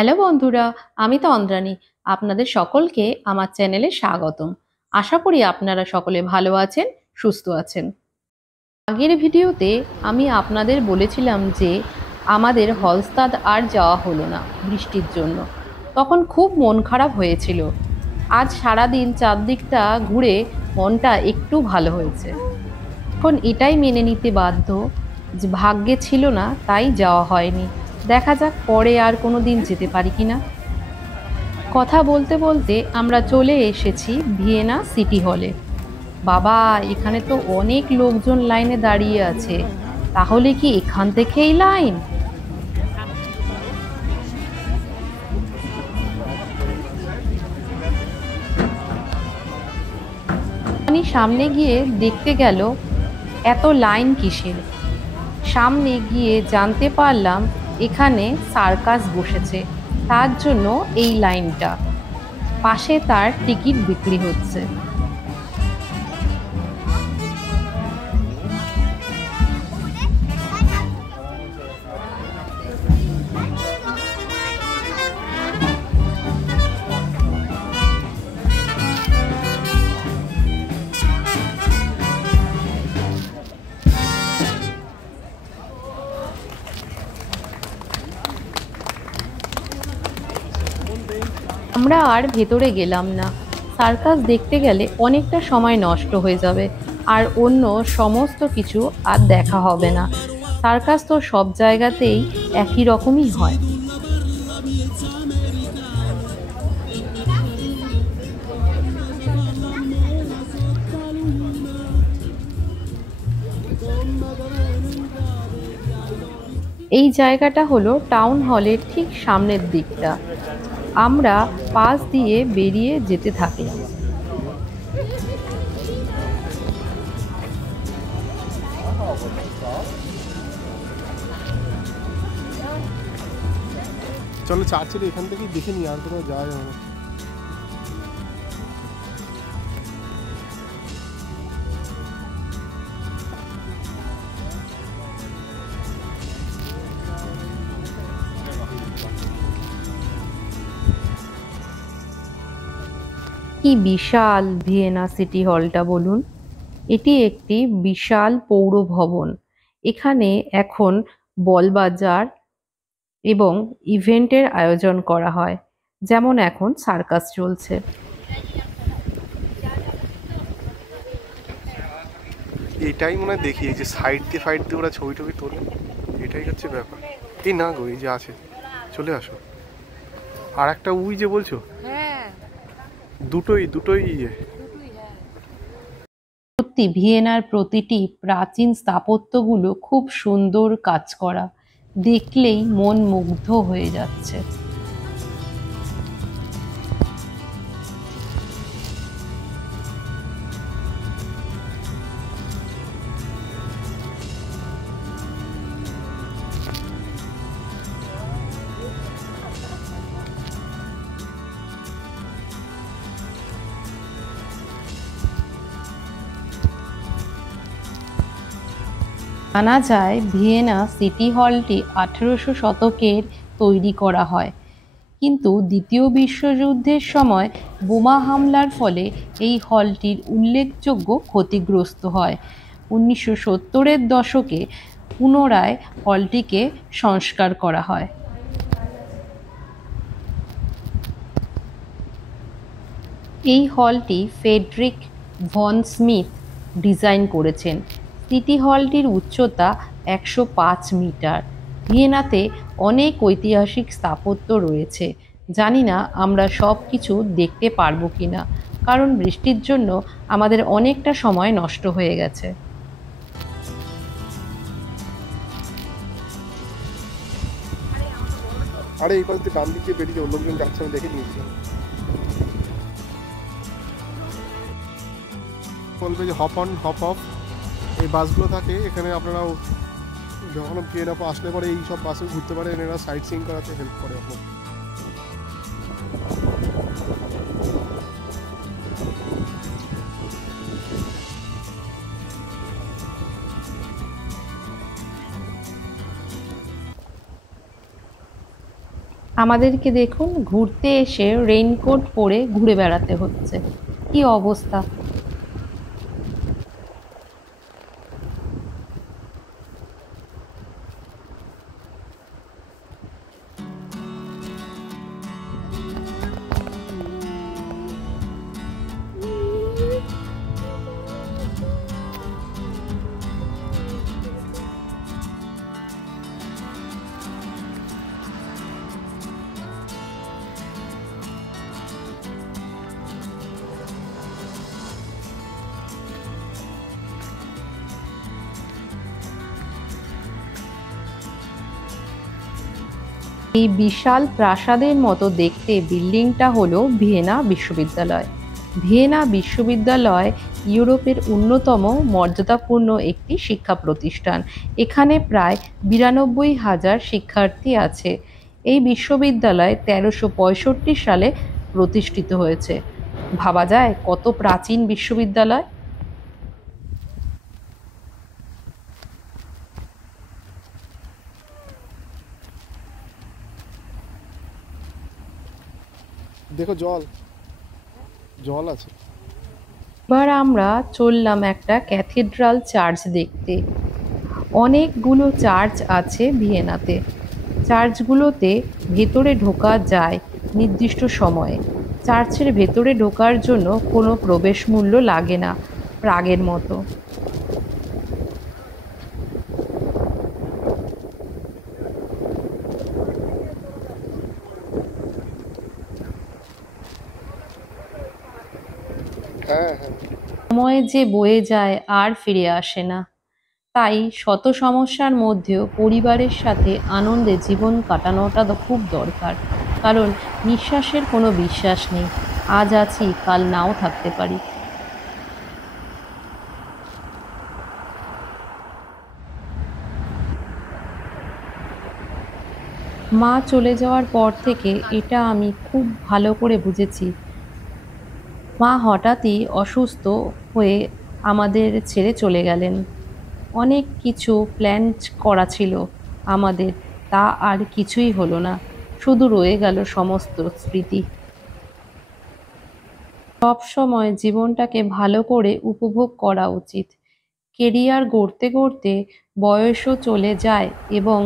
Hello বন্ধুরা, আমি তন্দ্রানী। আপনাদের সকলকে আমার চ্যানেলে স্বাগতম। আশা করি আপনারা সকলে ভালো আছেন, সুস্থ আছেন। আগের ভিডিওতে আমি আপনাদের বলেছিলাম যে আমাদের হলস্তাদ আর যাওয়া হলো না বৃষ্টির জন্য। তখন খুব মন খারাপ হয়েছিল। আজ সারাদিন চারদিকটা ঘুরে মনটা একটু ভালো হয়েছে। এখন এটাই মেনে নিতে বাধ্য যে ভাগ্যে ছিল না, তাই যাওয়া হয়নি। দেখা যাক পরে আর কোনো দিন যেতে পারি কিনা। কথা বলতে বলতে আমরা চলে এসেছি ভিয়েনা সিটি হলে। বাবা, এখানে তো অনেক লোকজন লাইনে দাঁড়িয়ে আছে। তাহলে কি এখান থেকেই লাইন? আমি সামনে গিয়ে দেখতে গেল এত লাইন কিসের। সামনে গিয়ে জানতে পারলাম এখানে সার্কাস বসেছে, তার জন্য এই লাইনটা। পাশে তার টিকিট বিক্রি হচ্ছে। আমরা আর ভেতরে গেলাম না। সার্কাস দেখতে গেলে অনেকটা সময় নষ্ট হয়ে যাবে, আর অন্য সমস্ত কিছু আর দেখা হবে না। সার্কাস তো সব জায়গাতেই একই রকমই হয়। এই জায়গাটা হলো টাউন হলের ঠিক সামনের দিকটা। আমরা পাশ দিয়ে বেরিয়ে যেতে থাকলাম। চলো চার্চের এখান থেকেই দেখে নিই, আর কোথাও যাওয়া যাবে না। কি বিশাল ভিয়েনা সিটি হলটা বলুন। এটি একটি বিশাল পৌর ভবন। এখানে এখন বলবাজার এবং ইভেন্টের আয়োজন করা হয়, যেমন এখন সার্কাস চলছে। এটাই মনে হয় দেখি, এই যে সাইড দিয়ে ওরা ছবি টবি তোলে, এটাই হচ্ছে ব্যাপার। এই না গো, এই যে আছে, চলে আসো। আর একটা উই যে বলছো, দুটোই ইয়ে। সত্যি ভিয়েনার প্রতিটি প্রাচীন স্থাপত্যগুলো খুব সুন্দর কাজ করা, দেখলেই মন মুগ্ধ হয়ে যাচ্ছে। জানা যায় ভিয়েনা সিটি হলটি 1800 শতকের তৈরি করা হয়, কিন্তু দ্বিতীয় বিশ্বযুদ্ধের সময় বোমা হামলার ফলে এই হলটির উল্লেখযোগ্য ক্ষতিগ্রস্ত হয়। 1970-এর দশকে পুনরায় হলটিকে সংস্কার করা হয়। এই হলটি ফ্রেডরিক ভন স্মিথ ডিজাইন করেছেন। সিটি হলটির উচ্চতা 105 মিটার। ভিয়েনাতে অনেক ঐতিহাসিক স্থাপত্য রয়েছে। জানি না আমরা সব কিছু দেখতে পারবো কিনা, কারণ বৃষ্টির জন্য আমাদের অনেকটা সময় নষ্ট হয়ে গেছে। আরে এই পাশ দিয়ে বাম দিক দিয়ে বেরিয়ে লোকজন যাচ্ছে, আমি দেখে নিয়েছি। বলবে যে হপ অন হপ অফ, এই বাসগুলো থাকে এখানে। আপনারা যখন ভিয়েনা আসলে পরে এই সব বাসে ঘুরতে পারেন, এরা সাইট সিইং করাতে হেল্প করে আপনার। আমাদেরকে দেখুন ঘুরতে এসে রেইনকোট পরে ঘুরে বেড়াতে হচ্ছে। কি অবস্থা! এই বিশাল প্রাসাদের মতো দেখতে বিল্ডিংটা হলো ভিয়েনা বিশ্ববিদ্যালয়। ভিয়েনা বিশ্ববিদ্যালয় ইউরোপের অন্যতম মর্যাদাপূর্ণ একটি শিক্ষা প্রতিষ্ঠান। এখানে প্রায় ৯২,০০০ শিক্ষার্থী আছে। এই বিশ্ববিদ্যালয় ১৩৬৫ সালে প্রতিষ্ঠিত হয়েছে। ভাবা যায় কত প্রাচীন বিশ্ববিদ্যালয়! দেখো জল জল আছে। এবার আমরা চললাম একটা ক্যাথিড্রাল চার্চ দেখতে। অনেকগুলো চার্চ আছে ভিয়েনাতে। চার্চগুলোতে ভেতরে ঢোকা যায় নির্দিষ্ট সময়ে। চার্চের ভেতরে ঢোকার জন্য কোনো প্রবেশ মূল্য লাগে না, প্রাগের মতো। হ্যাঁ হ্যাঁ। সময় যে বয়ে যায় আর ফিরে আসে না। তাই শত সমস্যার মধ্যেও পরিবারের সাথে আনন্দে জীবন কাটানোটা তো খুব দরকার। কারণ নিঃশ্বাসের কোনো বিশ্বাস নেই। আজ আছি, কাল নাও থাকতে পারি। মা চলে যাওয়ার পর থেকে এটা আমি খুব ভালো করে বুঝেছি। মা হঠাৎই অসুস্থ হয়ে আমাদের ছেড়ে চলে গেলেন। অনেক কিছু প্ল্যান করা ছিল আমাদের, তা আর কিছুই হলো না। শুধু রয়ে গেল সমস্ত স্মৃতি। সবসময় জীবনটাকে ভালো করে উপভোগ করা উচিত। কেরিয়ার গড়তে গড়তে বয়সও চলে যায় এবং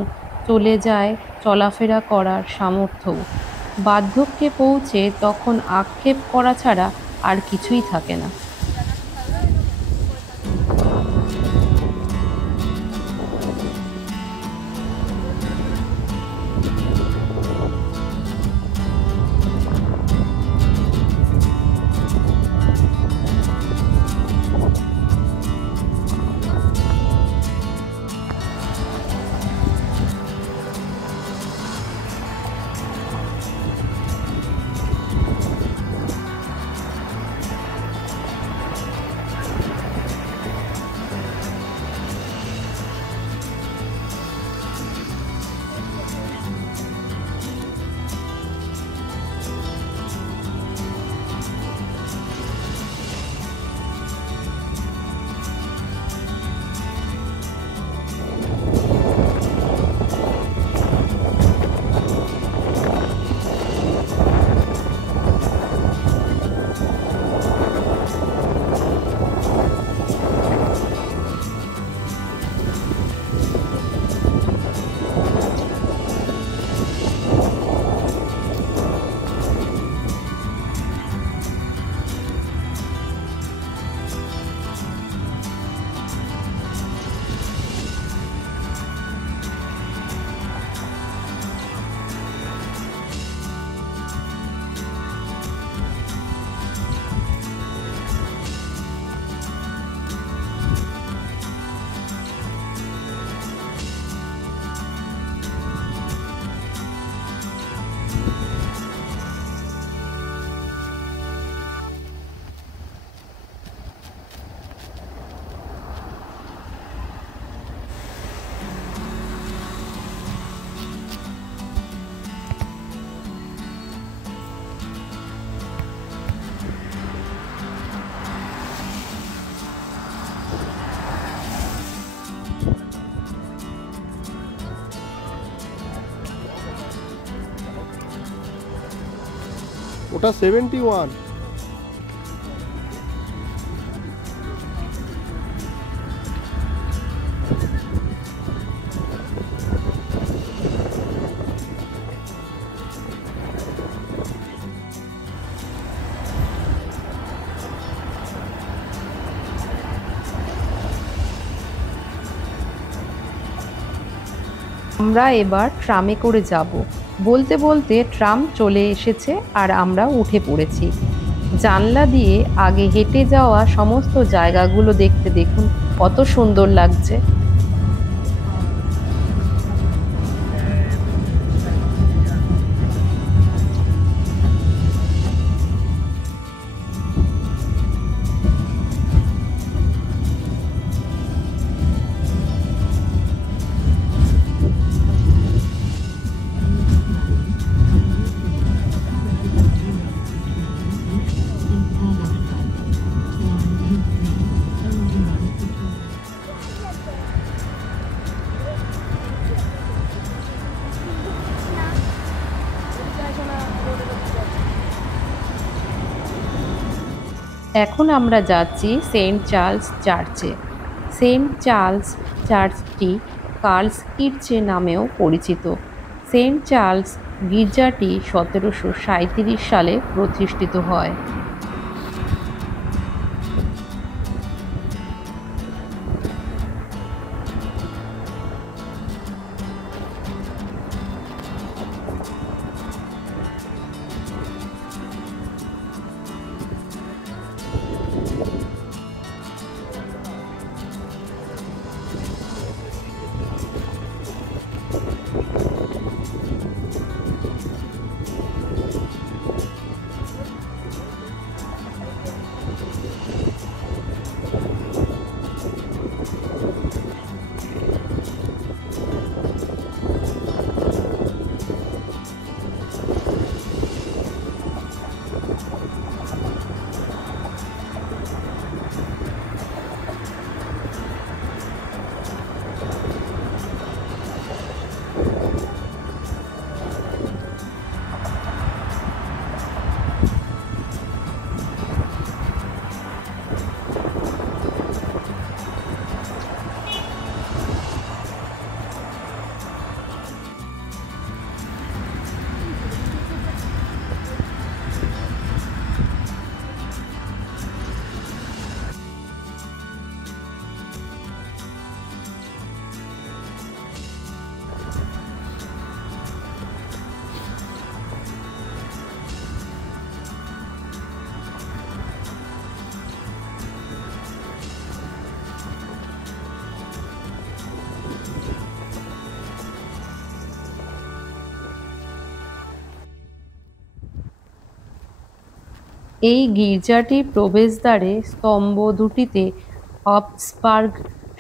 চলে যায় চলাফেরা করার সামর্থ্যও। বার্ধক্যে পৌঁছে তখন আক্ষেপ করা ছাড়া আর কিছুই থাকে না। ওটা 71। আমরা এবার ট্রামে করে যাব। বলতে বলতে ট্রাম চলে এসেছে আর আমরা উঠে পড়েছি। জানলা দিয়ে আগে হেঁটে যাওয়া সমস্ত জায়গাগুলো দেখতে দেখুন কত সুন্দর লাগছে। এখন আমরা যাচ্ছি সেন্ট চার্লস চার্চে। সেন্ট চার্লস চার্চটি কার্লস কির্চে নামেও পরিচিত। সেন্ট চার্লস গির্জাটি 1737 সালে প্রতিষ্ঠিত হয়। এই গির্জাটির প্রবেশদ্বারে স্তম্ভ দুটিতে হবসবার্গ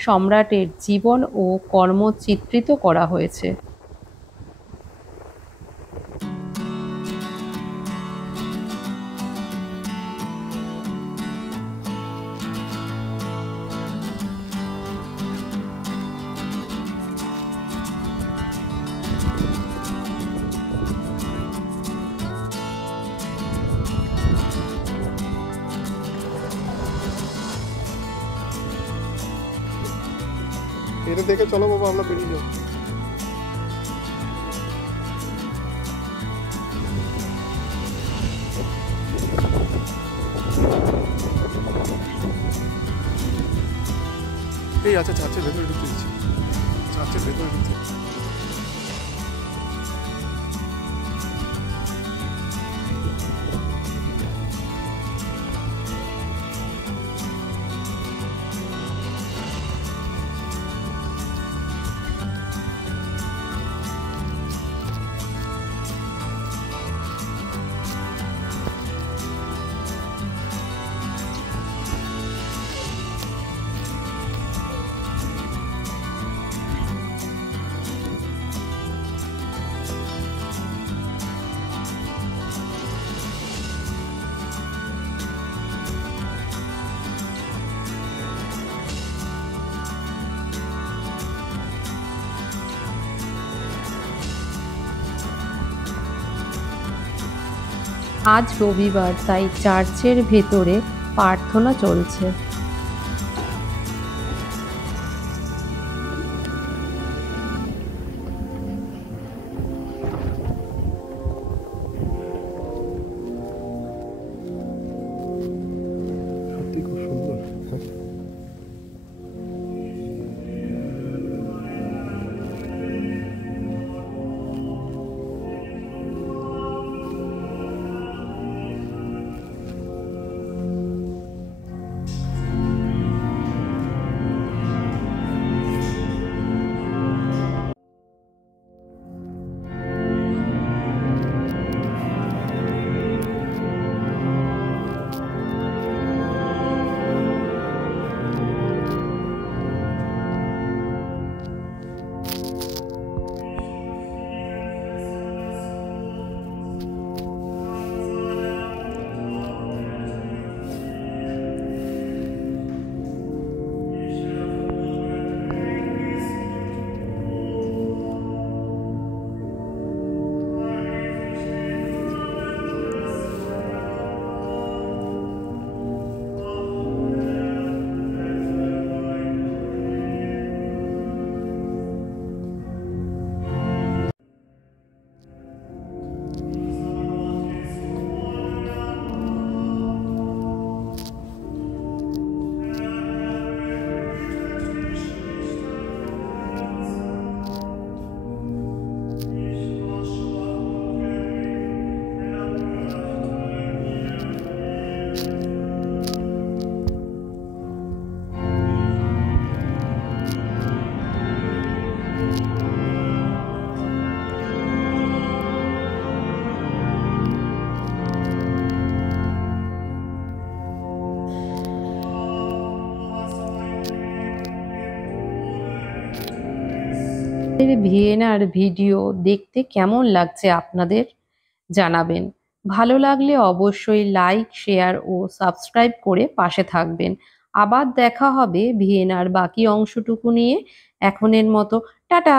সম্রাটের জীবন ও কর্ম চিত্রিত করা হয়েছে। এটা দেখে চলো বাবা, আমরা বেরিয়ে যাবো। এই আচ্ছা, চার্চের ভেতরে ঢুকতে দিচ্ছি, চার্চের ভেতরে ঢুকতে। আজ রবিবার, তাই চার্চের ভেতরে প্রার্থনা চলছে। সত্যি খুব সুন্দর। ভিয়েনার ভিডিও দেখতে কেমন লাগছে আপনাদের জানাবেন। ভালো লাগলে অবশ্যই লাইক, শেয়ার ও সাবস্ক্রাইব করে পাশে থাকবেন। আবার দেখা হবে ভিয়েনার বাকি অংশটুকু নিয়ে। এখনের মতো টাটা।